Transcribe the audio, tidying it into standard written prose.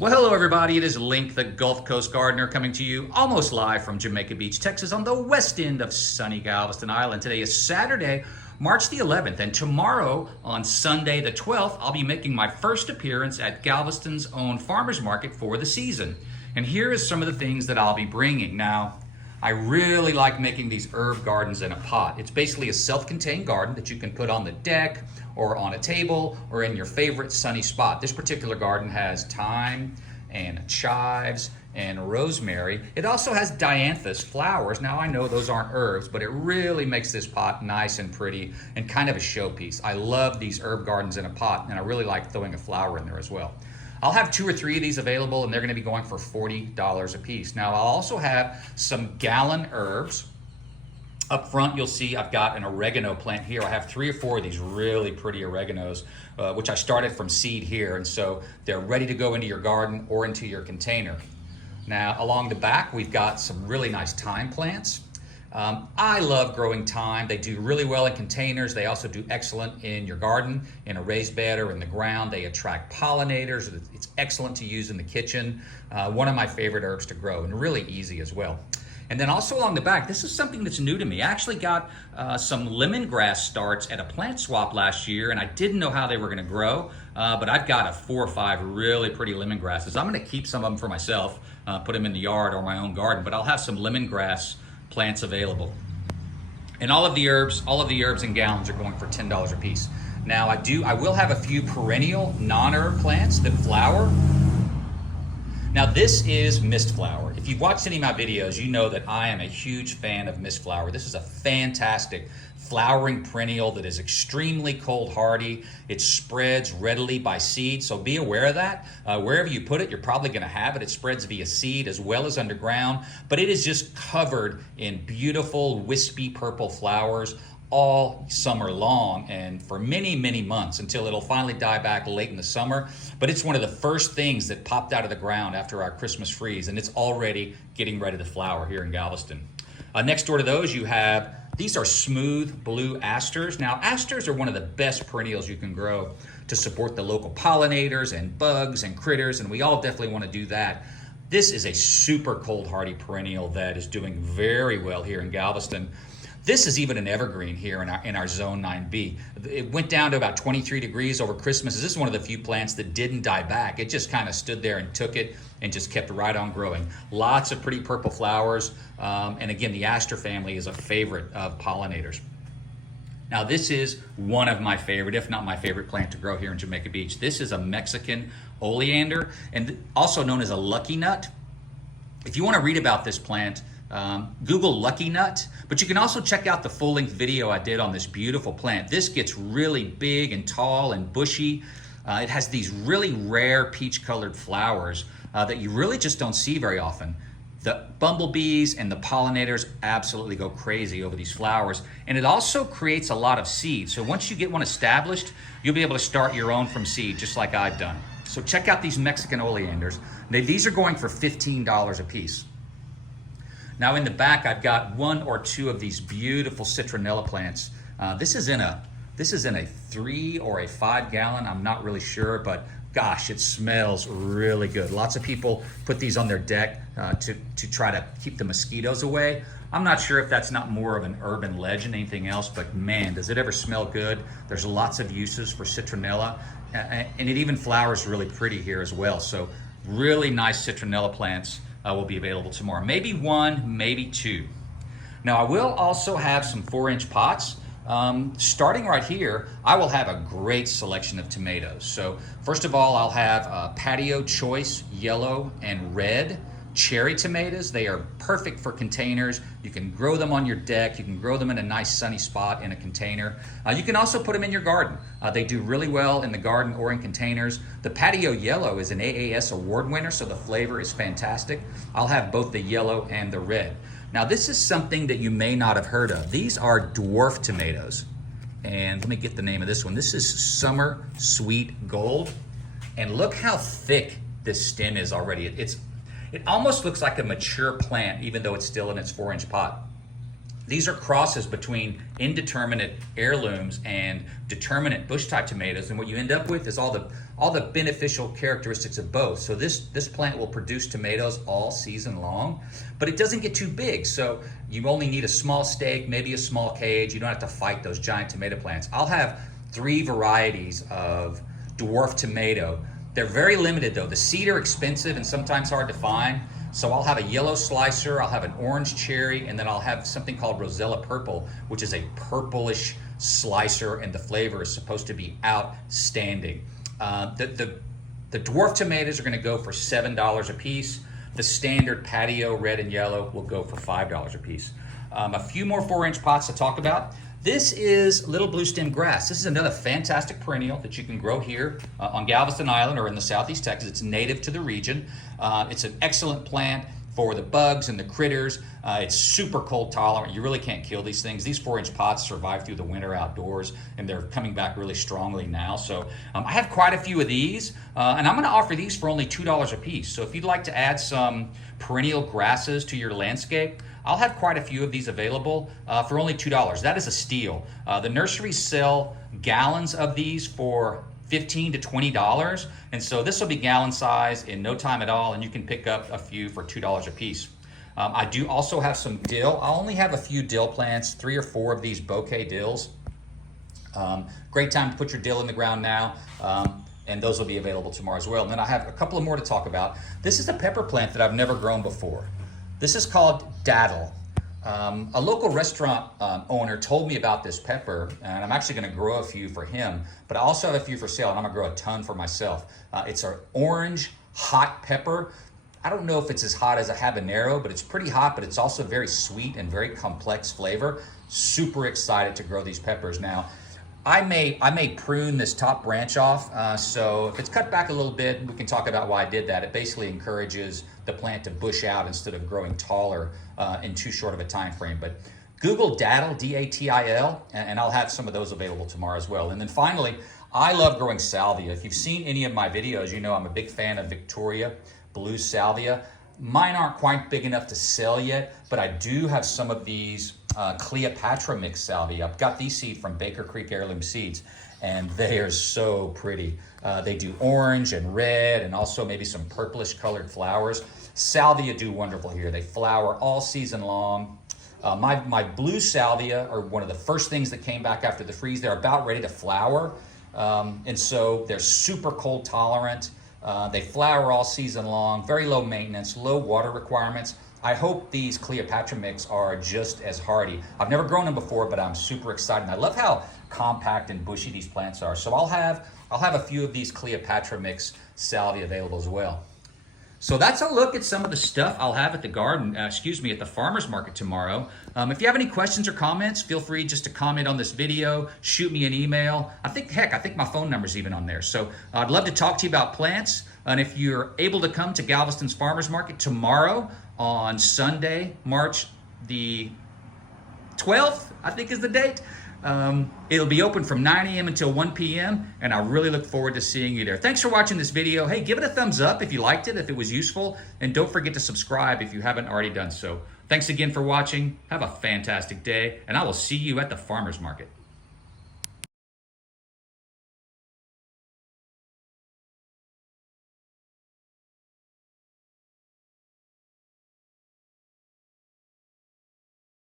Well, hello everybody. It is Link, the Gulf Coast Gardener, coming to you almost live from Jamaica Beach, Texas, on the west end of sunny Galveston Island. Today is Saturday, March the 11th, and tomorrow, on Sunday the 12th, I'll be making my first appearance at Galveston's own farmers market for the season. And here is some of the things that I'll be bringing. Now, I really like making these herb gardens in a pot. It's basically a self-contained garden that you can put on the deck or on a table or in your favorite sunny spot. This particular garden has thyme and chives and rosemary. It also has dianthus flowers. Now I know those aren't herbs, but it really makes this pot nice and pretty and kind of a showpiece. I love these herb gardens in a pot, and I really like throwing a flower in there as well. I'll have 2 or 3 of these available, and they're going to be going for $40 a piece. Now, I'll also have some gallon herbs. Up front, you'll see I've got an oregano plant here. I have 3 or 4 of these really pretty oreganos, which I started from seed here, and so they're ready to go into your garden or into your container. Now, along the back, we've got some really nice thyme plants. I love growing thyme. They do really well in containers. They also do excellent in your garden, in a raised bed or in the ground. They attract pollinators. It's excellent to use in the kitchen. One of my favorite herbs to grow, and really easy as well. And then also along the back, this is something that's new to me. I actually got some lemongrass starts at a plant swap last year, and I didn't know how they were gonna grow, but I've got 4 or 5 really pretty lemongrasses. I'm gonna keep some of them for myself, put them in the yard or my own garden, but I'll have some lemongrass plants available. And all of the herbs in gallons are going for $10 a piece. Now I will have a few perennial non-herb plants that flower. Now this is mist flower. If you've watched any of my videos, you know that I am a huge fan of mist flower. This is a fantastic flowering perennial that is extremely cold hardy. It spreads readily by seed, so be aware of that. Wherever you put it, you're probably gonna have it. It spreads via seed as well as underground, but it is just covered in beautiful wispy purple flowers all summer long and for many, many months until it'll finally die back late in the summer. But it's one of the first things that popped out of the ground after our Christmas freeze, and it's already getting ready to flower here in Galveston. Next door to those, you have, these are smooth blue asters. Now, asters are one of the best perennials you can grow to support the local pollinators and bugs and critters, and we all definitely want to do that. This is a super cold hardy perennial that is doing very well here in Galveston. This is even an evergreen here in our zone 9B. It went down to about 23 degrees over Christmas. This is one of the few plants that didn't die back. It just kind of stood there and took it and just kept right on growing. Lots of pretty purple flowers. And again, the Aster family is a favorite of pollinators. Now this is one of my favorite, if not my favorite plant to grow here in Jamaica Beach. This is a Mexican oleander, and also known as a lucky nut. If you want to read about this plant, Google lucky nut, but you can also check out the full-length video I did on this beautiful plant. This gets really big and tall and bushy. It has these really rare peach-colored flowers that you really just don't see very often. The bumblebees and the pollinators absolutely go crazy over these flowers, and it also creates a lot of seed. So once you get one established, you'll be able to start your own from seed, just like I've done. So check out these Mexican oleanders. These are going for $15 a piece. Now in the back, I've got 1 or 2 of these beautiful citronella plants. This is in a 3 or a 5 gallon. I'm not really sure, but gosh, it smells really good. Lots of people put these on their deck to try to keep the mosquitoes away. I'm not sure if that's not more of an urban legend than anything else, but man, does it ever smell good. There's lots of uses for citronella, and it even flowers really pretty here as well. So really nice citronella plants will be available tomorrow. Maybe 1, maybe 2. Now I will also have some 4-inch pots. Starting right here, I will have a great selection of tomatoes. So first of all, I'll have patio choice yellow and red cherry tomatoes. They are perfect for containers. You can grow them on your deck. You can grow them in a nice sunny spot in a container. You can also put them in your garden. They do really well in the garden or in containers. The patio yellow is an AAS award winner, so the flavor is fantastic. I'll have both the yellow and the red. Now this is something that you may not have heard of. These are dwarf tomatoes. And let me get the name of this one. This is Summer Sweet Gold. And look how thick this stem is already. It almost looks like a mature plant, even though it's still in its 4-inch pot. These are crosses between indeterminate heirlooms and determinate bush type tomatoes, and what you end up with is all all the beneficial characteristics of both. So this plant will produce tomatoes all season long, but it doesn't get too big. So you only need a small stake, maybe a small cage. You don't have to fight those giant tomato plants. I'll have 3 varieties of dwarf tomato. They're very limited though. The seed are expensive and sometimes hard to find. So I'll have a yellow slicer, I'll have an orange cherry, and then I'll have something called Rosella purple, which is a purplish slicer, and the flavor is supposed to be outstanding. The dwarf tomatoes are gonna go for $7 a piece. The standard patio red and yellow will go for $5 a piece. A few more 4-inch pots to talk about. This is little blue stem grass. This is another fantastic perennial that you can grow here on Galveston Island or in the southeast Texas. It's native to the region. It's an excellent plant for the bugs and the critters. It's super cold tolerant. You really can't kill these things. These 4-inch pots survive through the winter outdoors, and they're coming back really strongly now. So I have quite a few of these, and I'm gonna offer these for only $2 a piece. So if you'd like to add some perennial grasses to your landscape, I'll have quite a few of these available for only $2. That is a steal. The nurseries sell gallons of these for $15 to $20, and so this will be gallon size in no time at all, and you can pick up a few for $2 a piece. I do also have some dill. I only have a few dill plants, 3 or 4 of these bouquet dills. Great time to put your dill in the ground now, and those will be available tomorrow as well. And then I have a couple of more to talk about. This is a pepper plant that I've never grown before. This is called Daddle. A local restaurant owner told me about this pepper, and I'm actually gonna grow a few for him, but I also have a few for sale, and I'm gonna grow a ton for myself. It's an orange hot pepper. I don't know if it's as hot as a habanero, but it's pretty hot, but it's also very sweet and very complex flavor. Super excited to grow these peppers. Now, I may prune this top branch off, so if it's cut back a little bit, we can talk about why I did that. It basically encourages the plant to bush out instead of growing taller in too short of a time frame. But Google Daddle, D-A-T-I-L, and I'll have some of those available tomorrow as well. And then finally, I love growing salvia. If you've seen any of my videos, you know I'm a big fan of Victoria Blue Salvia. Mine aren't quite big enough to sell yet, but I do have some of these Cleopatra mixed salvia. I've got these seeds from Baker Creek Heirloom Seeds, and they are so pretty. They do orange and red and also maybe some purplish colored flowers. Salvia do wonderful here. They flower all season long. My blue salvia are one of the first things that came back after the freeze. They're about ready to flower, and so they're super cold tolerant. They flower all season long, very low maintenance, low water requirements. I hope these Cleopatra mix are just as hardy. I've never grown them before, but I'm super excited. And I love how compact and bushy these plants are. So I'll have a few of these Cleopatra mix salvia available as well. So that's a look at some of the stuff I'll have at the garden, at the farmer's market tomorrow. If you have any questions or comments, feel free just to comment on this video, shoot me an email. I think my phone number's even on there. So I'd love to talk to you about plants. And if you're able to come to Galveston's Farmers Market tomorrow on Sunday, March the 12th, I think is the date. It'll be open from 9 a.m. until 1 p.m. and I really look forward to seeing you there. Thanks for watching this video. Hey, give it a thumbs up if you liked it, if it was useful, and don't forget to subscribe if you haven't already done so. Thanks again for watching. Have a fantastic day, and I will see you at the farmer's market.